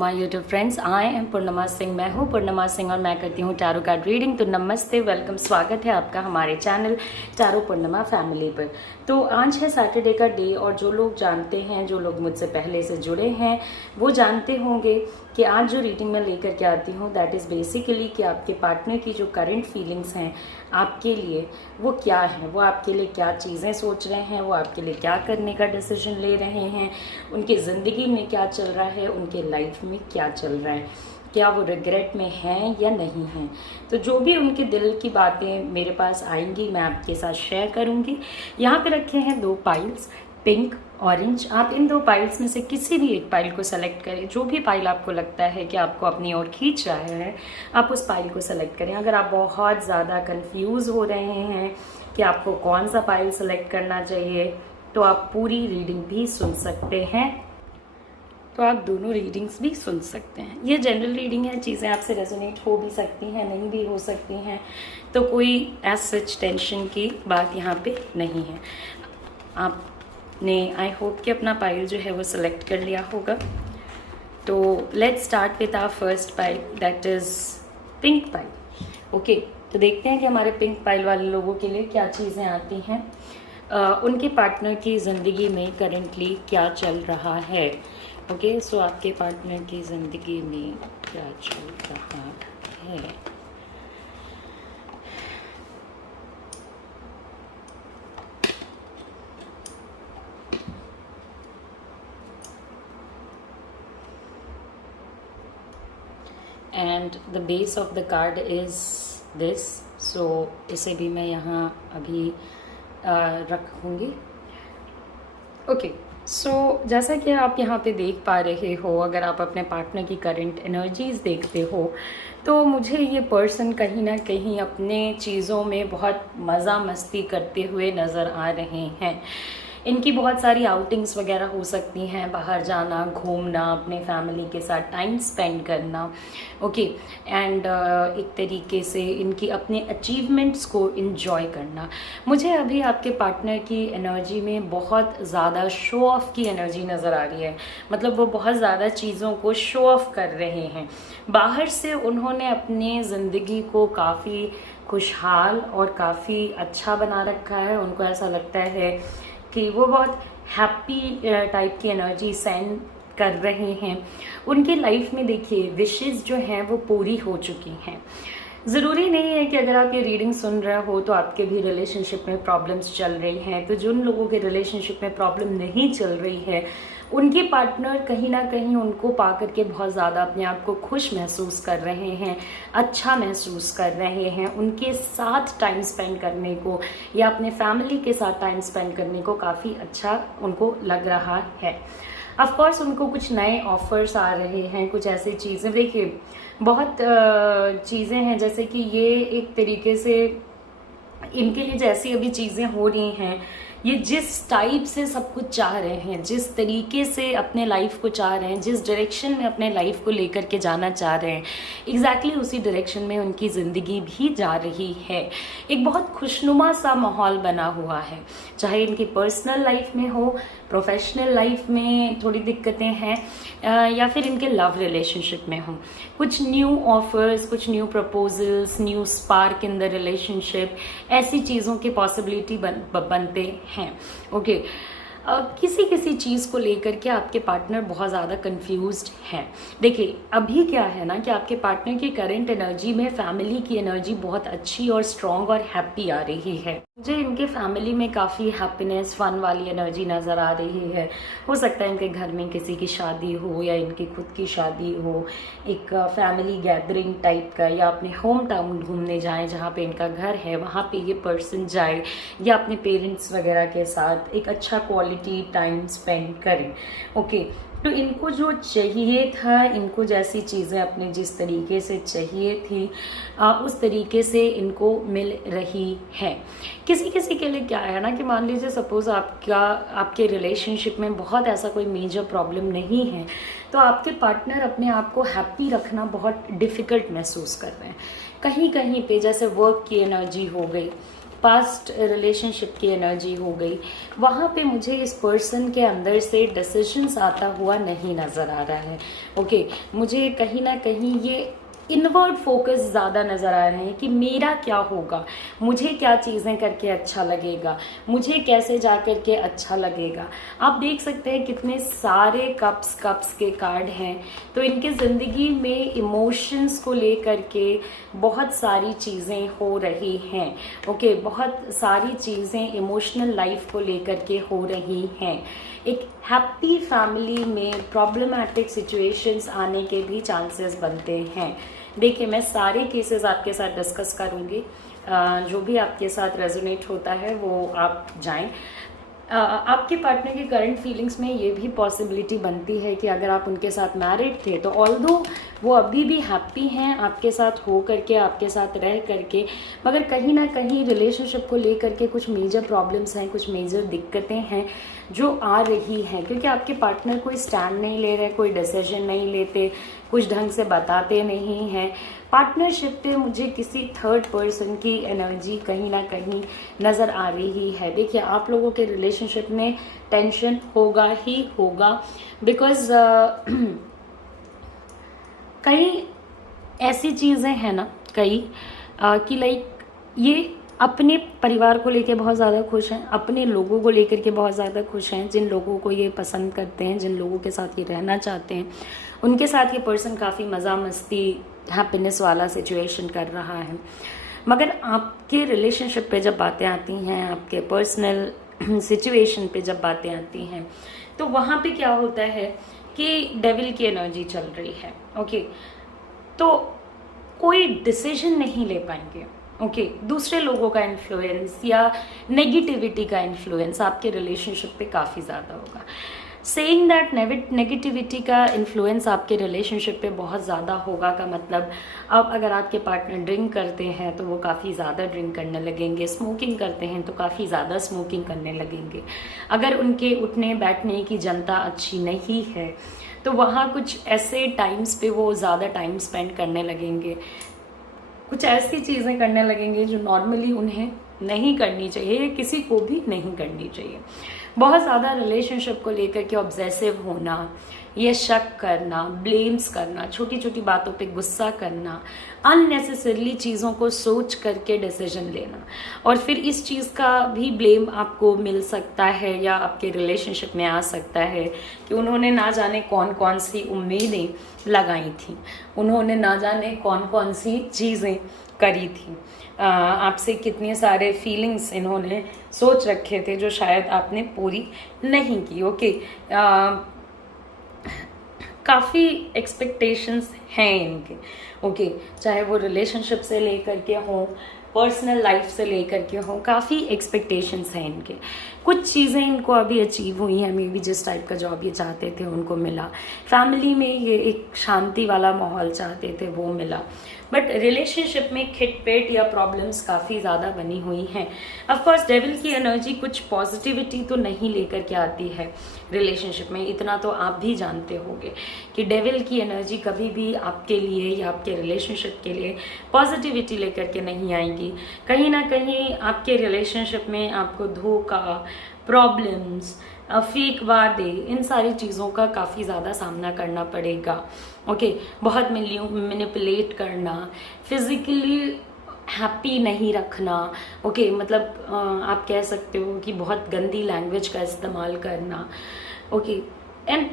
My YouTube friends, I am Purnima Singh. मैं हूँ पूर्णिमा सिंह और मैं करती हूँ टैरो कार्ड रीडिंग। तो नमस्ते, वेलकम, स्वागत है आपका हमारे चैनल टैरो पूर्णिमा फैमिली पर। तो आज है सैटरडे का डे और जो लोग जानते हैं, जो लोग मुझसे पहले से जुड़े हैं, वो जानते होंगे कि आज जो रीडिंग मैं लेकर के आती हूँ दैट इज़ बेसिकली कि आपके पार्टनर की जो करंट फीलिंग्स हैं आपके लिए वो क्या है, वो आपके लिए क्या चीज़ें सोच रहे हैं, वो आपके लिए क्या करने का डिसीजन ले रहे हैं, उनकी ज़िंदगी में क्या चल रहा है, उनके लाइफ में क्या चल रहा है, क्या वो रिग्रेट में हैं या नहीं हैं। तो जो भी उनके दिल की बातें मेरे पास आएंगी मैं आपके साथ शेयर करूंगी। यहाँ पे रखे हैं 2 पाइल्स, पिंक, ऑरेंज। आप इन 2 पाइल्स में से किसी भी एक पाइल को सेलेक्ट करें। जो भी पाइल आपको लगता है कि आपको अपनी ओर खींच रहा है, आप उस पाइल को सेलेक्ट करें। अगर आप बहुत ज़्यादा कंफ्यूज हो रहे हैं कि आपको कौन सा पाइल सेलेक्ट करना चाहिए, तो आप पूरी रीडिंग भी सुन सकते हैं। तो आप दोनों रीडिंग्स भी सुन सकते हैं। ये जनरल रीडिंग है, चीज़ें आपसे रेजोनेट हो भी सकती हैं, नहीं भी हो सकती हैं, तो कोई एज सच टेंशन की बात यहाँ पे नहीं है। आपने आई होप कि अपना पाइल जो है वो सिलेक्ट कर लिया होगा। तो let's start with our first pile, that is pink pile. Okay, तो देखते हैं कि हमारे पिंक पाइल वाले लोगों के लिए क्या चीज़ें आती हैं। उनके पार्टनर की ज़िंदगी में करेंटली क्या चल रहा है। ओके, सो आपके पार्टनर की ज़िंदगी में क्या चल रहा है। And the base of the card is this. So इसे भी मैं यहाँ अभी रखूँगी। ओके, सो जैसा कि आप यहाँ पे देख पा रहे हो, अगर आप अपने पार्टनर की करंट एनर्जीज देखते हो तो मुझे ये पर्सन कहीं ना कहीं अपने चीज़ों में बहुत मज़ा मस्ती करते हुए नज़र आ रहे हैं। इनकी बहुत सारी आउटिंग्स वगैरह हो सकती हैं, बाहर जाना, घूमना, अपने फैमिली के साथ टाइम स्पेंड करना। ओके, एंड एक तरीके से इनकी अपने अचीवमेंट्स को इन्जॉय करना। मुझे अभी आपके पार्टनर की एनर्जी में बहुत ज़्यादा शो ऑफ की एनर्जी नज़र आ रही है। मतलब वो बहुत ज़्यादा चीज़ों को शो ऑफ कर रहे हैं। बाहर से उन्होंने अपनी ज़िंदगी को काफ़ी खुशहाल और काफ़ी अच्छा बना रखा है। उनको ऐसा लगता है कि वो बहुत हैप्पी टाइप की एनर्जी सेंड कर रहे हैं। उनके लाइफ में देखिए विशेस जो हैं वो पूरी हो चुकी हैं। ज़रूरी नहीं है कि अगर आप ये रीडिंग सुन रहे हो तो आपके भी रिलेशनशिप में प्रॉब्लम्स चल रही हैं। तो जिन लोगों के रिलेशनशिप में प्रॉब्लम नहीं चल रही है, उनके पार्टनर कहीं ना कहीं उनको पा करके बहुत ज़्यादा अपने आप को खुश महसूस कर रहे हैं, अच्छा महसूस कर रहे हैं। उनके साथ टाइम स्पेंड करने को या अपने फैमिली के साथ टाइम स्पेंड करने को काफ़ी अच्छा उनको लग रहा है। ऑफ कोर्स उनको कुछ नए ऑफर्स आ रहे हैं, कुछ ऐसी चीज़ें। देखिए बहुत चीज़ें हैं, जैसे कि ये एक तरीके से इनके लिए जैसी अभी चीज़ें हो रही हैं, ये जिस टाइप से सब कुछ चाह रहे हैं, जिस तरीके से अपने लाइफ को चाह रहे हैं, जिस डायरेक्शन में अपने लाइफ को लेकर के जाना चाह रहे हैं, एग्जैक्टली उसी डायरेक्शन में उनकी ज़िंदगी भी जा रही है। एक बहुत खुशनुमा सा माहौल बना हुआ है। चाहे इनकी पर्सनल लाइफ में हो, प्रोफेशनल लाइफ में थोड़ी दिक्कतें हैं, या फिर इनके लव रिलेशनशिप में हो, कुछ न्यू ऑफर्स, कुछ new proposals, new spark in the relationship, ऐसी चीज़ों की पॉसिबिलिटी बनते हैं। ओके, किसी किसी चीज़ को लेकर के आपके पार्टनर बहुत ज़्यादा कंफ्यूज्ड हैं। देखिए अभी क्या है ना कि आपके पार्टनर की करंट एनर्जी में फैमिली की एनर्जी बहुत अच्छी और स्ट्रॉन्ग और हैप्पी आ रही है। मुझे इनके फैमिली में काफ़ी हैप्पीनेस, फन वाली एनर्जी नज़र आ रही है। हो सकता है इनके घर में किसी की शादी हो या इनकी खुद की शादी हो, एक फैमिली गैदरिंग टाइप का, या अपने होम टाउन घूमने जाएं जहाँ पे इनका घर है, वहाँ पे ये पर्सन जाए, या अपने पेरेंट्स वगैरह के साथ एक अच्छा क्वालिटी टाइम स्पेंड करें। ओके, तो इनको जो चाहिए था, इनको जैसी चीज़ें अपने जिस तरीके से चाहिए थी उस तरीके से इनको मिल रही है। किसी किसी के लिए क्या है ना कि मान लीजिए सपोज़ आपके रिलेशनशिप में बहुत ऐसा कोई मेजर प्रॉब्लम नहीं है, तो आपके पार्टनर अपने आप को हैप्पी रखना बहुत डिफ़िकल्ट महसूस कर रहे हैं। कहीं कहीं पे जैसे वर्क की एनर्जी हो गई, पास्ट रिलेशनशिप की एनर्जी हो गई, वहाँ पे मुझे इस पर्सन के अंदर से डिसीजंस आता हुआ नहीं नज़र आ रहा है। ओके, मुझे कहीं ना कहीं ये इनवर्ड फोकस ज़्यादा नज़र आ रहे हैं कि मेरा क्या होगा, मुझे क्या चीज़ें करके अच्छा लगेगा, मुझे कैसे जा कर के अच्छा लगेगा। आप देख सकते हैं कितने सारे कप्स के कार्ड हैं। तो इनके ज़िंदगी में इमोशंस को लेकर के बहुत सारी चीज़ें हो रही हैं। ओके, बहुत सारी चीज़ें इमोशनल लाइफ को लेकर के हो रही हैं। एक हैप्पी फैमिली में प्रॉब्लमैटिक सिचुएशंस आने के भी चांसेस बनते हैं। देखिए, मैं सारे केसेस आपके साथ डिस्कस करूँगी, जो भी आपके साथ रेजोनेट होता है वो आप जाएं। आपके पार्टनर की करंट फीलिंग्स में ये भी पॉसिबिलिटी बनती है कि अगर आप उनके साथ मैरिड थे तो ऑल्दो वो अभी भी हैप्पी हैं आपके साथ हो करके, आपके साथ रह करके, मगर कहीं ना कहीं रिलेशनशिप को लेकर के कुछ मेजर प्रॉब्लम्स हैं, कुछ मेजर दिक्कतें हैं जो आ रही हैं, क्योंकि आपके पार्टनर कोई स्टैंड नहीं ले रहे, कोई डिसीजन नहीं लेते, कुछ ढंग से बताते नहीं हैं। पार्टनरशिप पे मुझे किसी थर्ड पर्सन की एनर्जी कहीं ना कहीं नज़र आ रही है। देखिए, आप लोगों के रिलेशनशिप में टेंशन होगा ही होगा, बिकॉज कई ऐसी चीज़ें हैं ना कि लाइक ये अपने परिवार को लेके बहुत ज़्यादा खुश हैं, अपने लोगों को लेकर के बहुत ज़्यादा खुश हैं, जिन लोगों को ये पसंद करते हैं, जिन लोगों के साथ ये रहना चाहते हैं, उनके साथ ये पर्सन काफ़ी मज़ा मस्ती हैप्पीनेस वाला सिचुएशन कर रहा है। मगर आपके रिलेशनशिप पे जब बातें आती हैं, आपके पर्सनल सिचुएशन पे जब बातें आती हैं, तो वहाँ पे क्या होता है कि डेविल की एनर्जी चल रही है। ओके, तो कोई डिसीजन नहीं ले पाएंगे। ओके, दूसरे लोगों का इन्फ्लुएंस या नेगेटिविटी का इन्फ्लुएंस आपके रिलेशनशिप पे काफ़ी ज़्यादा होगा। सेइंग दैट नेगेटिविटी का इन्फ्लुएंस आपके रिलेशनशिप पे बहुत ज़्यादा होगा का मतलब, अब अगर आपके पार्टनर ड्रिंक करते हैं तो वो काफ़ी ज़्यादा ड्रिंक करने लगेंगे, स्मोकिंग करते हैं तो काफ़ी ज़्यादा स्मोकिंग करने लगेंगे। अगर उनके उठने बैठने की जनता अच्छी नहीं है तो वहाँ कुछ ऐसे टाइम्स पे वो ज़्यादा टाइम स्पेंड करने लगेंगे, कुछ ऐसी चीज़ें करने लगेंगे जो नॉर्मली उन्हें नहीं करनी चाहिए, किसी को भी नहीं करनी चाहिए। बहुत ज़्यादा रिलेशनशिप को लेकर के ऑब्सेसिव होना, ये शक करना, ब्लेम्स करना, छोटी छोटी बातों पे गुस्सा करना, अननेसेसरली चीज़ों को सोच करके डिसीजन लेना, और फिर इस चीज़ का भी ब्लेम आपको मिल सकता है या आपके रिलेशनशिप में आ सकता है कि उन्होंने ना जाने कौन कौन सी उम्मीदें लगाई थी, उन्होंने ना जाने कौन कौन सी चीज़ें करी थी, आपसे कितने सारे फीलिंग्स इन्होंने सोच रखे थे जो शायद आपने पूरी नहीं की। ओके, काफ़ी एक्सपेक्टेशंस हैं इनके। ओके, चाहे वो रिलेशनशिप से लेकर के हों, पर्सनल लाइफ से लेकर के हों, काफ़ी एक्सपेक्टेशंस हैं इनके। कुछ चीज़ें इनको अभी अचीव हुई हैं, मे बी जिस टाइप का जॉब ये चाहते थे उनको मिला, फैमिली में ये एक शांति वाला माहौल चाहते थे वो मिला, बट रिलेशनशिप में खिटपेट या प्रॉब्लम्स काफ़ी ज़्यादा बनी हुई हैं। ऑफ कोर्स डेविल की एनर्जी कुछ पॉजिटिविटी तो नहीं लेकर के आती है रिलेशनशिप में, इतना तो आप भी जानते होंगे कि डेविल की एनर्जी कभी भी आपके लिए या आपके रिलेशनशिप के लिए पॉजिटिविटी लेकर के नहीं आएगी। कहीं ना कहीं आपके रिलेशनशिप में आपको धोखा, प्रॉब्लम्स, फेक वादे, इन सारी चीज़ों का काफ़ी ज़्यादा सामना करना पड़ेगा। ओके, बहुत मैनिपुलेट करना, फिज़िकली हैप्पी नहीं रखना। ओके, मतलब आप कह सकते हो कि बहुत गंदी लैंग्वेज का इस्तेमाल करना। ओके, एंड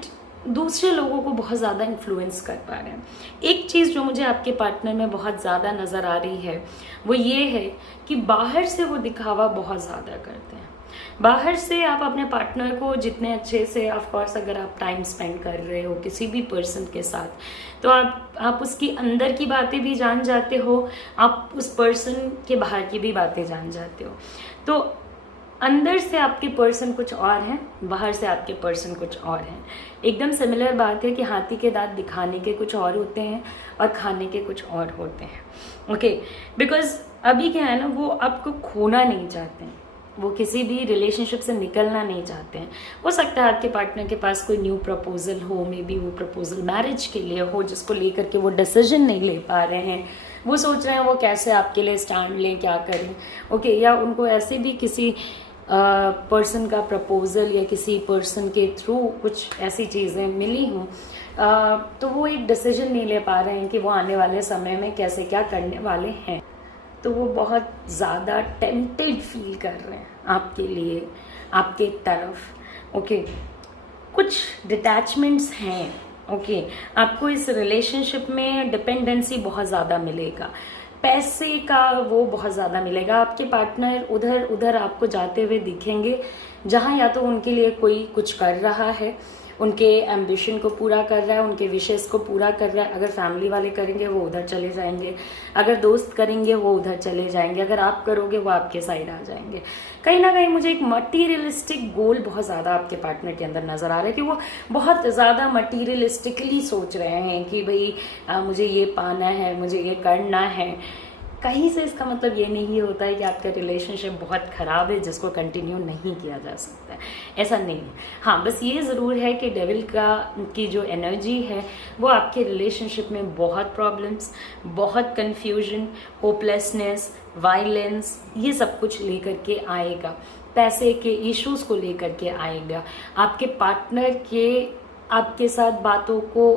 दूसरे लोगों को बहुत ज़्यादा इन्फ्लुएंस कर पा रहे हैं। एक चीज़ जो मुझे आपके पार्टनर में बहुत ज़्यादा नज़र आ रही है वो ये है कि बाहर से वो दिखावा बहुत ज़्यादा करते हैं। बाहर से आप अपने पार्टनर को जितने अच्छे से, ऑफ कोर्स अगर आप टाइम स्पेंड कर रहे हो किसी भी पर्सन के साथ, तो आप उसकी अंदर की बातें भी जान जाते हो, आप उस पर्सन के बाहर की भी बातें जान जाते हो। तो अंदर से आपके पर्सन कुछ और हैं, बाहर से आपके पर्सन कुछ और हैं। एकदम सिमिलर बात है कि हाथी के दांत दिखाने के कुछ और होते हैं और खाने के कुछ और होते हैं। ओके, बिकॉज अभी क्या है ना, वो आपको खोना नहीं चाहते हैं। वो किसी भी रिलेशनशिप से निकलना नहीं चाहते हैं। हो सकता है आपके पार्टनर के पास कोई न्यू प्रपोजल हो, मे बी वो प्रपोजल मैरिज के लिए हो, जिसको लेकर के वो डिसीजन नहीं ले पा रहे हैं। वो सोच रहे हैं वो कैसे आपके लिए स्टैंड लें, क्या करें। ओके, या उनको ऐसे भी किसी पर्सन का प्रपोजल या किसी पर्सन के थ्रू कुछ ऐसी चीज़ें मिली हों, तो वो एक डिसीजन नहीं ले पा रहे हैं कि वो आने वाले समय में कैसे क्या करने वाले हैं। तो वो बहुत ज़्यादा टेम्प्टेड फील कर रहे हैं आपके लिए, आपके तरफ। ओके, कुछ डिटैचमेंट्स हैं। ओके, आपको इस रिलेशनशिप में डिपेंडेंसी बहुत ज़्यादा मिलेगा, पैसे का वो बहुत ज़्यादा मिलेगा। आपके पार्टनर उधर उधर आपको जाते हुए दिखेंगे, जहाँ या तो उनके लिए कोई कुछ कर रहा है, उनके एम्बिशन को पूरा कर रहा है, उनके विशेष को पूरा कर रहा है। अगर फैमिली वाले करेंगे वो उधर चले जाएंगे, अगर दोस्त करेंगे वो उधर चले जाएंगे, अगर आप करोगे वो आपके साइड आ जाएंगे। कहीं ना कहीं मुझे एक मटीरियलिस्टिक गोल बहुत ज़्यादा आपके पार्टनर के अंदर नज़र आ रहा है कि वो बहुत ज़्यादा मटीरियलिस्टिकली सोच रहे हैं कि भाई मुझे ये पाना है, मुझे ये करना है। कहीं से इसका मतलब ये नहीं होता है कि आपका रिलेशनशिप बहुत ख़राब है जिसको कंटिन्यू नहीं किया जा सकता है, ऐसा नहीं है। हाँ, बस ये ज़रूर है कि डेविल की जो एनर्जी है वो आपके रिलेशनशिप में बहुत प्रॉब्लम्स, बहुत कन्फ्यूजन, होपलेसनेस, वायलेंस, ये सब कुछ लेकर के आएगा। पैसे के इश्यूज़ को लेकर के आएगा। आपके पार्टनर के आपके साथ बातों को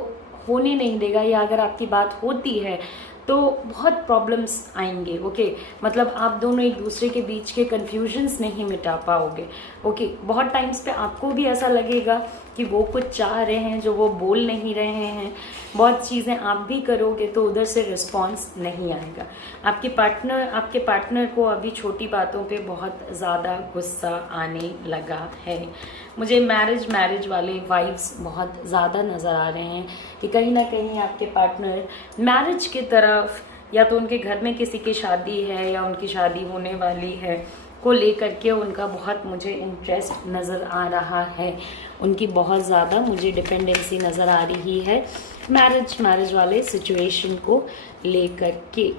होने नहीं देगा, या अगर आपकी बात होती है तो बहुत प्रॉब्लम्स आएंगे। ओके, मतलब आप दोनों एक दूसरे के बीच के कन्फ्यूजन्स नहीं मिटा पाओगे। ओके, बहुत टाइम्स पे आपको भी ऐसा लगेगा कि वो कुछ चाह रहे हैं जो वो बोल नहीं रहे हैं। बहुत चीज़ें आप भी करोगे तो उधर से रिस्पॉन्स नहीं आएगा। आपके पार्टनर को अभी छोटी बातों पे बहुत ज़्यादा गुस्सा आने लगा है। मुझे मैरिज वाले वाइब्स बहुत ज़्यादा नज़र आ रहे हैं कि कहीं ना कहीं आपके पार्टनर मैरिज की तरफ, या तो उनके घर में किसी की शादी है या उनकी शादी होने वाली है को लेकर के उनका बहुत मुझे इंटरेस्ट नज़र आ रहा है। उनकी बहुत ज़्यादा मुझे डिपेंडेंसी नज़र आ रही है मैरिज वाले सिचुएशन को लेकर के।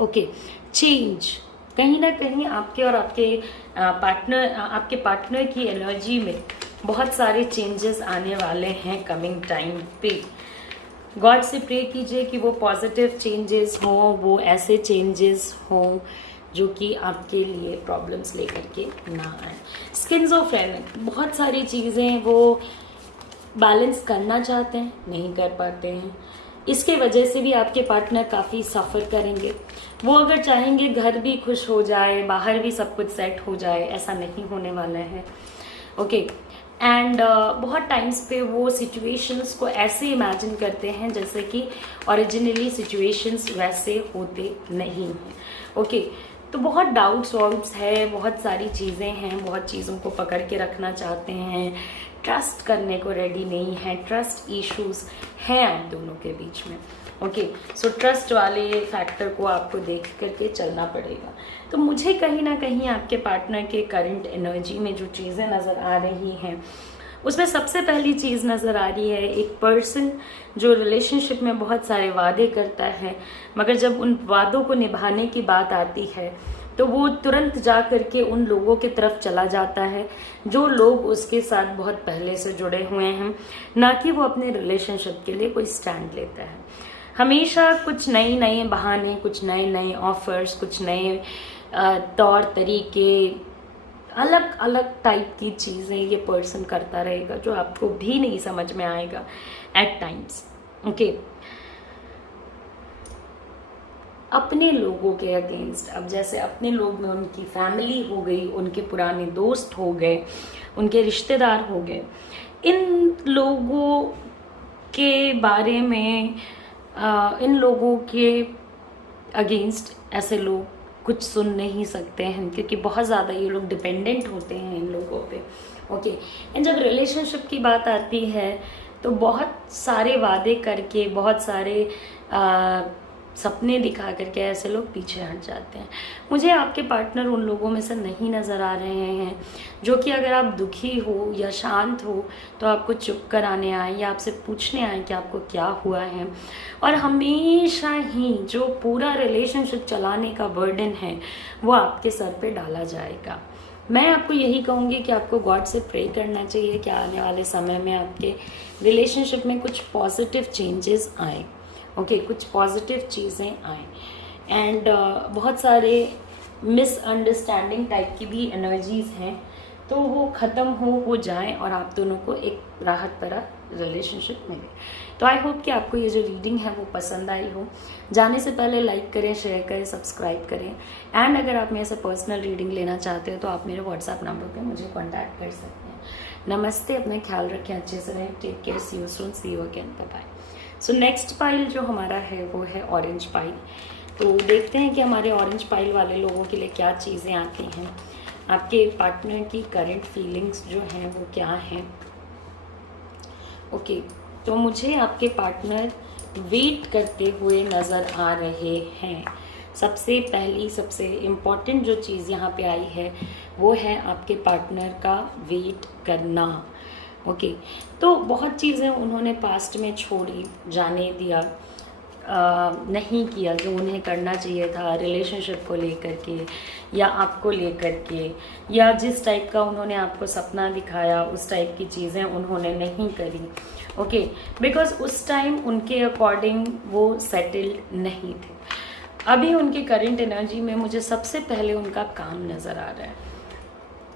ओके, चेंज कहीं ना कहीं आपके और आपके पार्टनर की एनर्जी में बहुत सारे चेंजेस आने वाले हैं कमिंग टाइम पे। गॉड से प्रे कीजिए कि वो पॉजिटिव चेंजेस हों, वो ऐसे चेंजेस हों जो कि आपके लिए प्रॉब्लम्स लेकर के ना आए। स्किज़ोफ्रेनिक, बहुत सारी चीज़ें वो बैलेंस करना चाहते हैं, नहीं कर पाते हैं। इसके वजह से भी आपके पार्टनर काफ़ी सफ़र करेंगे। वो अगर चाहेंगे घर भी खुश हो जाए, बाहर भी सब कुछ सेट हो जाए, ऐसा नहीं होने वाला है। ओके, एंड बहुत टाइम्स पे वो सिचुएशंस को ऐसे इमेजिन करते हैं जैसे कि ओरिजिनली सिचुएशंस वैसे होते नहीं हैं। ओके, तो बहुत डाउट्स है, बहुत सारी चीज़ें हैं, बहुत चीज़ों को पकड़ के रखना चाहते हैं, ट्रस्ट करने को रेडी नहीं है, ट्रस्ट इश्यूज हैं आप दोनों के बीच में। ओके, सो ट्रस्ट वाले फैक्टर को आपको देख करके चलना पड़ेगा। तो मुझे कहीं ना कहीं आपके पार्टनर के करंट एनर्जी में जो चीज़ें नज़र आ रही हैं उसमें सबसे पहली चीज़ नज़र आ रही है एक पर्सन जो रिलेशनशिप में बहुत सारे वादे करता है, मगर जब उन वादों को निभाने की बात आती है तो वो तुरंत जा करके उन लोगों की तरफ चला जाता है जो लोग उसके साथ बहुत पहले से जुड़े हुए हैं, ना कि वो अपने रिलेशनशिप के लिए कोई स्टैंड लेता है। हमेशा कुछ नए बहाने, कुछ नए ऑफर्स, कुछ नए तौर तरीके, अलग अलग टाइप की चीज़ें ये पर्सन करता रहेगा जो आपको भी नहीं समझ में आएगा एट टाइम्स। ओके, अपने लोगों के अगेंस्ट, अब जैसे अपने लोग में उनकी फैमिली हो गई, उनके पुराने दोस्त हो गए, उनके रिश्तेदार हो गए, इन लोगों के बारे में इन लोगों के अगेंस्ट ऐसे लोग कुछ सुन नहीं सकते हैं क्योंकि बहुत ज़्यादा ये लोग डिपेंडेंट होते हैं इन लोगों पे। ओके, एंड जब रिलेशनशिप की बात आती है तो बहुत सारे वादे करके, बहुत सारे सपने दिखा करके ऐसे लोग पीछे हट जाते हैं। मुझे आपके पार्टनर उन लोगों में से नहीं नज़र आ रहे हैं जो कि अगर आप दुखी हो या शांत हो तो आपको चुप कराने आए या आपसे पूछने आए कि आपको क्या हुआ है। और हमेशा ही जो पूरा रिलेशनशिप चलाने का बर्डन है वो आपके सर पे डाला जाएगा। मैं आपको यही कहूँगी कि आपको गॉड से प्रे करना चाहिए कि आने वाले समय में आपके रिलेशनशिप में कुछ पॉजिटिव चेंजेस आए, ओके, कुछ पॉजिटिव चीज़ें आए। एंड बहुत सारे मिसअंडरस्टैंडिंग टाइप की भी एनर्जीज़ हैं, तो वो ख़त्म हो जाएं और आप दोनों को एक राहत भरा रिलेशनशिप मिले। तो आई होप कि आपको ये जो रीडिंग है वो पसंद आई हो। जाने से पहले लाइक करें, शेयर करें, सब्सक्राइब करें। एंड अगर आप मेरे से पर्सनल रीडिंग लेना चाहते हो तो आप मेरे व्हाट्सएप नंबर पे मुझे कांटेक्ट कर सकते हैं। नमस्ते, अपना ख्याल रखें, अच्छे से रहें, take care, see you soon, see you again, bye bye. So next pile जो हमारा है वो है ऑरेंज पाइल। तो देखते हैं कि हमारे ऑरेंज पाइल वाले लोगों के लिए क्या चीज़ें आती हैं, आपके पार्टनर की करंट फीलिंग्स जो हैं वो क्या हैं। ओके, तो मुझे आपके पार्टनर वेट करते हुए नज़र आ रहे हैं। सबसे पहली सबसे इम्पॉर्टेंट जो चीज़ यहाँ पे आई है वो है आपके पार्टनर का वेट करना। ओके, तो बहुत चीज़ें उन्होंने पास्ट में छोड़ी, जाने दिया, नहीं किया जो उन्हें करना चाहिए था रिलेशनशिप को लेकर के या आपको लेकर के, या जिस टाइप का उन्होंने आपको सपना दिखाया उस टाइप की चीज़ें उन्होंने नहीं करी। ओके, बिकॉज उस टाइम उनके अकॉर्डिंग वो सेटल्ड नहीं थे। अभी उनके करंट एनर्जी में मुझे सबसे पहले उनका काम नज़र आ रहा है।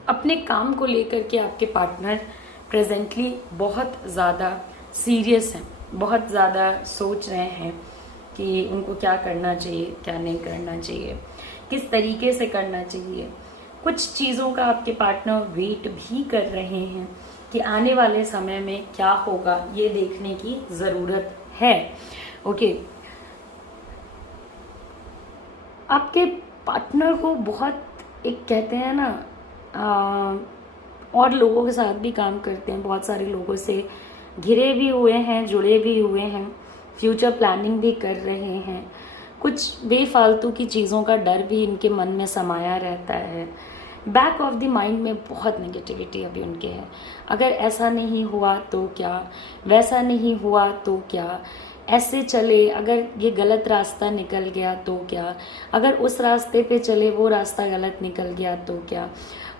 अपने काम को लेकर के आपके पार्टनर प्रेजेंटली बहुत ज़्यादा सीरियस हैं, बहुत ज़्यादा सोच रहे हैं कि उनको क्या करना चाहिए, क्या नहीं करना चाहिए, किस तरीके से करना चाहिए। कुछ चीज़ों का आपके पार्टनर वेट भी कर रहे हैं कि आने वाले समय में क्या होगा, ये देखने की ज़रूरत है। ओके, आपके पार्टनर को बहुत, एक कहते हैं ना, और लोगों के साथ भी काम करते हैं, बहुत सारे लोगों से घिरे भी हुए हैं, जुड़े भी हुए हैं, फ्यूचर प्लानिंग भी कर रहे हैं। कुछ बेफालतू की चीज़ों का डर भी इनके मन में समाया रहता है। बैक ऑफ द माइंड में बहुत नेगेटिविटी अभी उनके है। अगर ऐसा नहीं हुआ तो क्या, वैसा नहीं हुआ तो क्या, ऐसे चले, अगर ये गलत रास्ता निकल गया तो क्या, अगर उस रास्ते पे चले वो रास्ता गलत निकल गया तो क्या।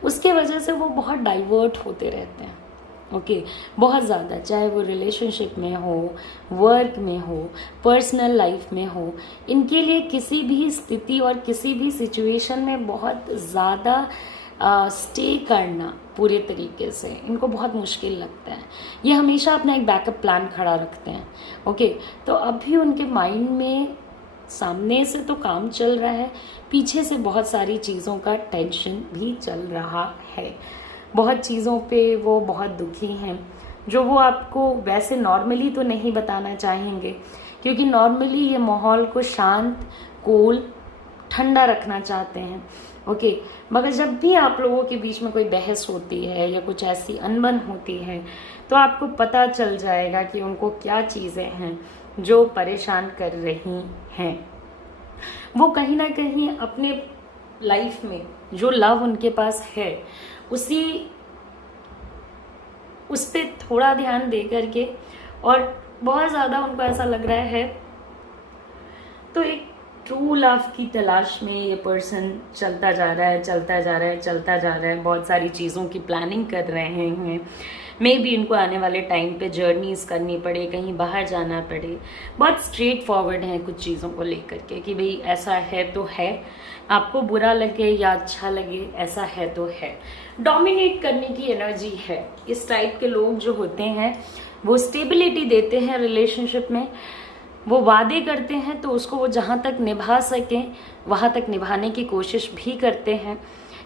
उसके वजह से वो बहुत डाइवर्ट होते रहते हैं। ओके, बहुत ज़्यादा, चाहे वो रिलेशनशिप में हो, वर्क में हो, पर्सनल लाइफ में हो, इनके लिए किसी भी स्थिति और किसी भी सिचुएशन में बहुत ज़्यादा स्टे करना पूरे तरीके से इनको बहुत मुश्किल लगता है। ये हमेशा अपना एक बैकअप प्लान खड़ा रखते हैं। ओके, तो अभी उनके माइंड में सामने से तो काम चल रहा है, पीछे से बहुत सारी चीज़ों का टेंशन भी चल रहा है। बहुत चीज़ों पे वो बहुत दुखी हैं जो वो आपको वैसे नॉर्मली तो नहीं बताना चाहेंगे, क्योंकि नॉर्मली ये माहौल को शांत, कूल, ठंडा रखना चाहते हैं। ओके, मगर जब भी आप लोगों के बीच में कोई बहस होती है या कुछ ऐसी अनबन होती है तो आपको पता चल जाएगा कि उनको क्या चीज़ें हैं जो परेशान कर रही हैं। वो कहीं ना कहीं अपने लाइफ में जो लव उनके पास है उस पर थोड़ा ध्यान दे करके, और बहुत ज़्यादा उनको ऐसा लग रहा है, तो एक ट्रू लव की तलाश में ये पर्सन चलता जा रहा है, बहुत सारी चीज़ों की प्लानिंग कर रहे हैं। मे बी इनको आने वाले टाइम पे जर्नीज़ करनी पड़े, कहीं बाहर जाना पड़े। बहुत स्ट्रेट फॉरवर्ड हैं कुछ चीज़ों को लेकर के कि भाई ऐसा है तो है, आपको बुरा लगे या अच्छा लगे, ऐसा है तो है। डोमिनेट करने की एनर्जी है। इस टाइप के लोग जो होते हैं वो स्टेबिलिटी देते हैं रिलेशनशिप में, वो वादे करते हैं तो उसको वो जहाँ तक निभा सकें वहाँ तक निभाने की कोशिश भी करते हैं,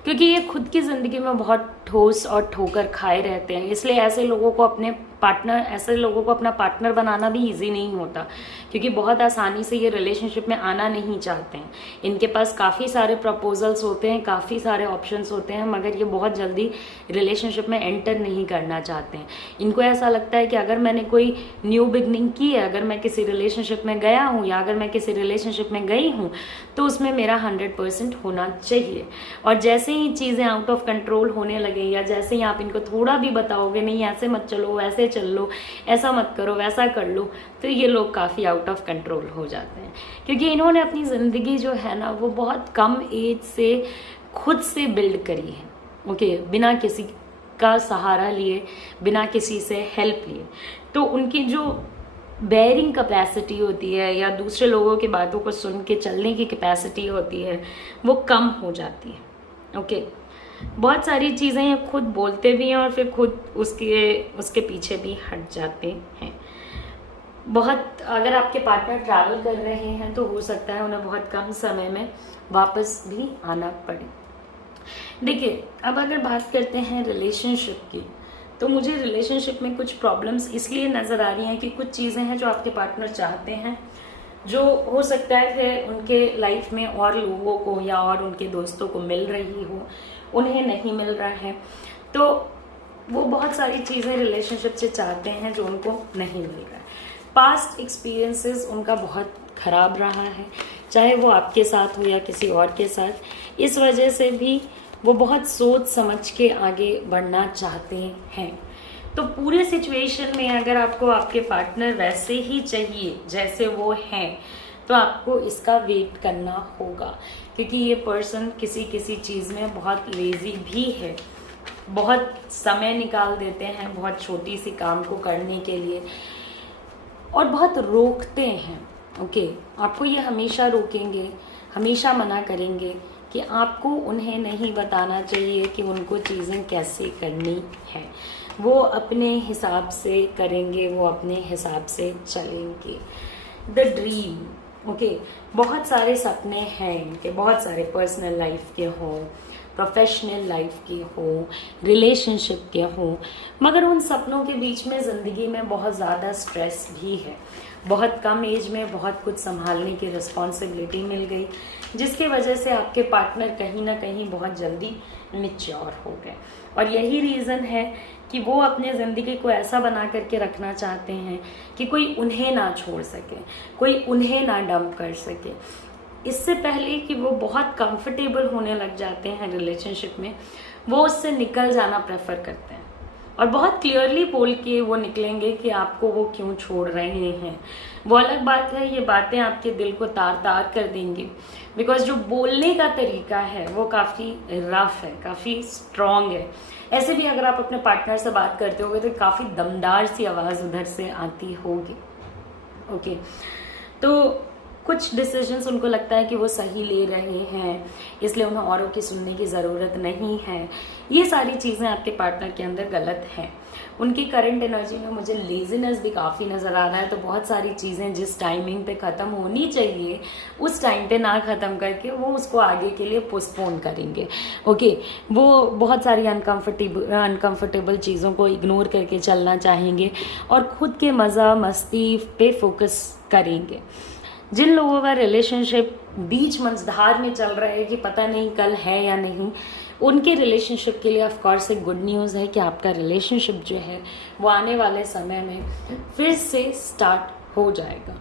क्योंकि ये खुद की ज़िंदगी में बहुत ठोस और ठोकर खाए रहते हैं। इसलिए ऐसे लोगों को अपने पार्टनर, ऐसे लोगों को अपना पार्टनर बनाना भी इजी नहीं होता, क्योंकि बहुत आसानी से ये रिलेशनशिप में आना नहीं चाहते हैं। इनके पास काफ़ी सारे प्रपोजल्स होते हैं, काफ़ी सारे ऑप्शंस होते हैं, मगर ये बहुत जल्दी रिलेशनशिप में एंटर नहीं करना चाहते हैं। इनको ऐसा लगता है कि अगर मैंने कोई न्यू बिगनिंग की है, अगर मैं किसी रिलेशनशिप में गया हूँ या अगर मैं किसी रिलेशनशिप में गई हूँ, तो उसमें मेरा 100% होना चाहिए। और जैसे ही चीज़ें आउट ऑफ कंट्रोल होने लगे, या जैसे ही आप इनको थोड़ा भी बताओगे नहीं ऐसे मत चलो, वैसे चल लो, ऐसा मत करो, वैसा कर लो, तो ये लोग काफ़ी आउट ऑफ कंट्रोल हो जाते हैं। क्योंकि इन्होंने अपनी ज़िंदगी जो है ना वो बहुत कम एज से खुद से बिल्ड करी है, ओके, बिना किसी का सहारा लिए, बिना किसी से हेल्प लिए। तो उनकी जो बेयरिंग कैपेसिटी होती है या दूसरे लोगों की बातों को सुन के चलने की कैपेसिटी होती है वो कम हो जाती है, ओके। बहुत सारी चीज़ें ये खुद बोलते भी हैं और फिर खुद उसके पीछे भी हट जाते हैं। बहुत, अगर आपके पार्टनर ट्रैवल कर रहे हैं तो हो सकता है उन्हें बहुत कम समय में वापस भी आना पड़े। देखिए, अब अगर बात करते हैं रिलेशनशिप की, तो मुझे रिलेशनशिप में कुछ प्रॉब्लम्स इसलिए नज़र आ रही हैं कि कुछ चीज़ें हैं जो आपके पार्टनर चाहते हैं, जो हो सकता है कि उनके लाइफ में और लोगों को या और उनके दोस्तों को मिल रही हो, उन्हें नहीं मिल रहा है। तो वो बहुत सारी चीज़ें रिलेशनशिप से चाहते हैं जो उनको नहीं मिल रहा है। पास्ट एक्सपीरियंसेस उनका बहुत ख़राब रहा है, चाहे वो आपके साथ हो या किसी और के साथ। इस वजह से भी वो बहुत सोच समझ के आगे बढ़ना चाहते हैं। तो पूरे सिचुएशन में अगर आपको आपके पार्टनर वैसे ही चाहिए जैसे वो हैं, तो आपको इसका वेट करना होगा, क्योंकि ये पर्सन किसी किसी चीज़ में बहुत लेजी भी है, बहुत समय निकाल देते हैं बहुत छोटी सी काम को करने के लिए, और बहुत रोकते हैं, ओके। आपको ये हमेशा रोकेंगे, हमेशा मना करेंगे कि आपको उन्हें नहीं बताना चाहिए कि उनको चीज़ें कैसे करनी है। वो अपने हिसाब से करेंगे, वो अपने हिसाब से चलेंगे। द ड्रीम, ओके, बहुत सारे सपने हैं इनके, बहुत सारे पर्सनल लाइफ के हों, प्रोफेशनल लाइफ के हो, रिलेशनशिप के हो, मगर उन सपनों के बीच में ज़िंदगी में बहुत ज़्यादा स्ट्रेस भी है। बहुत कम एज में बहुत कुछ संभालने की रिस्पॉन्सिबिलिटी मिल गई, जिसकी वजह से आपके पार्टनर कहीं ना कहीं बहुत जल्दी मैच्योर हो गए। और यही रीज़न है कि वो अपने ज़िंदगी को ऐसा बना करके रखना चाहते हैं कि कोई उन्हें ना छोड़ सके, कोई उन्हें ना डंप कर सके। इससे पहले कि वो बहुत कंफर्टेबल होने लग जाते हैं रिलेशनशिप में, वो उससे निकल जाना प्रेफर करते हैं और बहुत क्लियरली बोल के वो निकलेंगे कि आपको वो क्यों छोड़ रहे हैं। वो अलग बात है, ये बातें आपके दिल को तार तार कर देंगी, बिकॉज जो बोलने का तरीका है वो काफ़ी रफ है, काफ़ी स्ट्रॉन्ग है। ऐसे भी अगर आप अपने पार्टनर से बात करते होगे तो काफ़ी दमदार सी आवाज़ उधर से आती होगी, ओके। तो कुछ डिसीजंस उनको लगता है कि वो सही ले रहे हैं, इसलिए उन्हें औरों की सुनने की ज़रूरत नहीं है। ये सारी चीज़ें आपके पार्टनर के अंदर गलत हैं। उनकी करंट एनर्जी में मुझे लेजीनेस भी काफ़ी नज़र आ रहा है। तो बहुत सारी चीज़ें जिस टाइमिंग पे ख़त्म होनी चाहिए उस टाइम पे ना ख़त्म करके वो उसको आगे के लिए पोस्टपोन करेंगे, ओके। वो बहुत सारी अनकंफर्टेबल चीज़ों को इग्नोर करके चलना चाहेंगे और ख़ुद के मज़ा मस्ती पे फोकस करेंगे। जिन लोगों का रिलेशनशिप बीच मंझधार में चल रहा है कि पता नहीं कल है या नहीं, उनके रिलेशनशिप के लिए ऑफ कोर्स एक गुड न्यूज़ है कि आपका रिलेशनशिप जो है वो आने वाले समय में फिर से स्टार्ट हो जाएगा।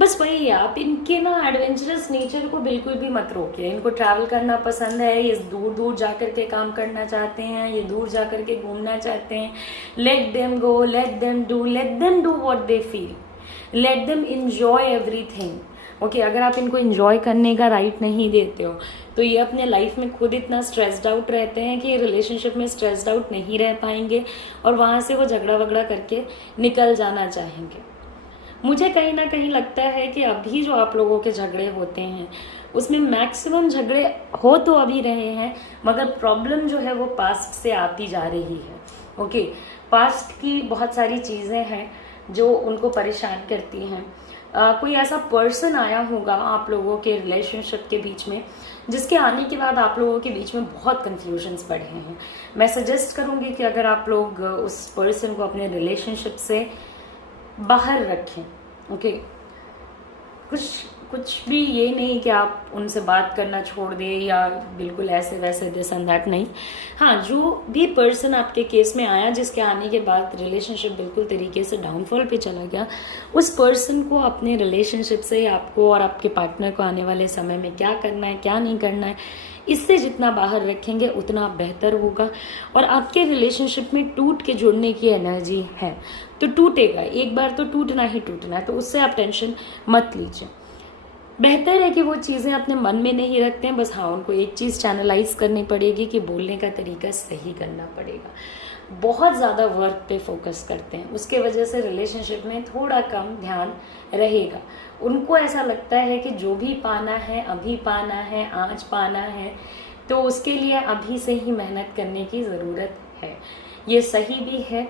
बस वही है, आप इनके ना एडवेंचरस नेचर को बिल्कुल भी मत रोकिए। इनको ट्रैवल करना पसंद है, ये दूर दूर जा कर के काम करना चाहते हैं, ये दूर जा कर के घूमना चाहते हैं। Let them go, let them do what they feel, let them enjoy everything, okay. अगर आप इनको एंजॉय करने का राइट नहीं देते हो तो ये अपने लाइफ में खुद इतना स्ट्रेस्ड आउट रहते हैं कि ये रिलेशनशिप में स्ट्रेस्ड आउट नहीं रह पाएंगे और वहाँ से वो झगड़ा वगड़ा करके निकल जाना चाहेंगे। मुझे कहीं ना कहीं लगता है कि अभी जो आप लोगों के झगड़े होते हैं उसमें मैक्सिमम झगड़े हो तो अभी रहे हैं, मगर प्रॉब्लम जो है वो पास्ट से आती जा रही है, ओके। पास्ट की बहुत सारी चीज़ें हैं जो उनको परेशान करती हैं कोई ऐसा पर्सन आया होगा आप लोगों के रिलेशनशिप के बीच में, जिसके आने के बाद आप लोगों के बीच में बहुत कन्फ्यूजन्स बढ़े हैं। मैं सजेस्ट करूंगी कि अगर आप लोग उस पर्सन को अपने रिलेशनशिप से बाहर रखें, ओके। कुछ भी ये नहीं कि आप उनसे बात करना छोड़ दें या बिल्कुल ऐसे वैसे दिस एंड दैट, नहीं। हाँ, जो भी पर्सन आपके केस में आया जिसके आने के बाद रिलेशनशिप बिल्कुल तरीके से डाउनफॉल पे चला गया, उस पर्सन को अपने रिलेशनशिप से आपको और आपके पार्टनर को आने वाले समय में क्या करना है क्या नहीं करना है, इससे जितना बाहर रखेंगे उतना बेहतर होगा। और आपके रिलेशनशिप में टूट के जुड़ने की एनर्जी है तो टूटेगा, एक बार तो टूटना ही टूटना है, तो उससे आप टेंशन मत लीजिए। बेहतर है कि वो चीज़ें अपने मन में नहीं रखते हैं, बस हाँ उनको एक चीज़ चैनलाइज करनी पड़ेगी कि बोलने का तरीका सही करना पड़ेगा। बहुत ज़्यादा वर्क पे फोकस करते हैं, उसके वजह से रिलेशनशिप में थोड़ा कम ध्यान रहेगा। उनको ऐसा लगता है कि जो भी पाना है अभी पाना है, आज पाना है, तो उसके लिए अभी से ही मेहनत करने की ज़रूरत है। ये सही भी है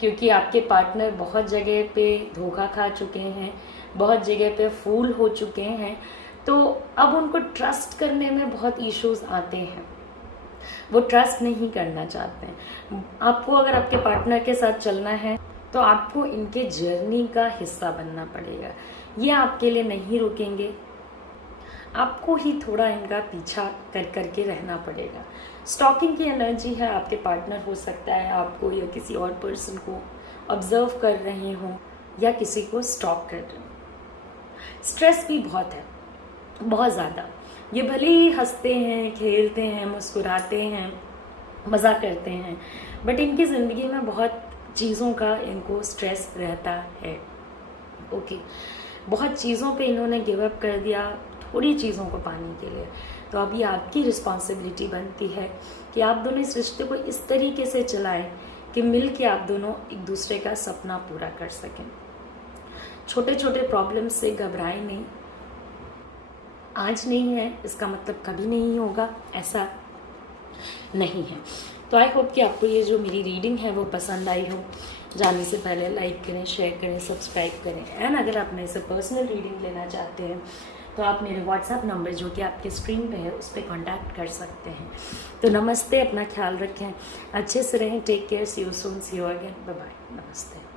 क्योंकि आपके पार्टनर बहुत जगह पे धोखा खा चुके हैं, बहुत जगह पे फूल हो चुके हैं, तो अब उनको ट्रस्ट करने में बहुत इश्यूज आते हैं, वो ट्रस्ट नहीं करना चाहते हैं। आपको अगर आपके पार्टनर के साथ चलना है तो आपको इनके जर्नी का हिस्सा बनना पड़ेगा। ये आपके लिए नहीं रुकेंगे, आपको ही थोड़ा इनका पीछा करके रहना पड़ेगा। स्टॉकिंग की एनर्जी है, आपके पार्टनर हो सकता है आपको या किसी और पर्सन को ऑब्जर्व कर रहे हो या किसी को स्टॉक कर रहे हो। स्ट्रेस भी बहुत है, बहुत ज़्यादा। ये भले ही हंसते हैं, खेलते हैं, मुस्कुराते हैं, मज़ा करते हैं, बट इनकी ज़िंदगी में बहुत चीज़ों का इनको स्ट्रेस रहता है, ओके। बहुत चीज़ों पे इन्होंने गिव अप कर दिया थोड़ी चीज़ों को पाने के लिए। तो अभी आपकी रिस्पॉन्सिबिलिटी बनती है कि आप दोनों इस रिश्ते को इस तरीके से चलाएं कि मिल के आप दोनों एक दूसरे का सपना पूरा कर सकें। छोटे छोटे प्रॉब्लम से घबराएं नहीं, आज नहीं है इसका मतलब कभी नहीं होगा, ऐसा नहीं है। तो आई होप कि आपको ये जो मेरी रीडिंग है वो पसंद आई हो। जाने से पहले लाइक करें, शेयर करें, सब्सक्राइब करें। एंड अगर आप मेरे से पर्सनल रीडिंग लेना चाहते हैं तो आप मेरे व्हाट्सएप नंबर जो कि आपके स्क्रीन पे है उस पर कॉन्टैक्ट कर सकते हैं। तो नमस्ते, अपना ख्याल रखें, अच्छे से रहें, take care, see you soon, see you again, bye bye, नमस्ते।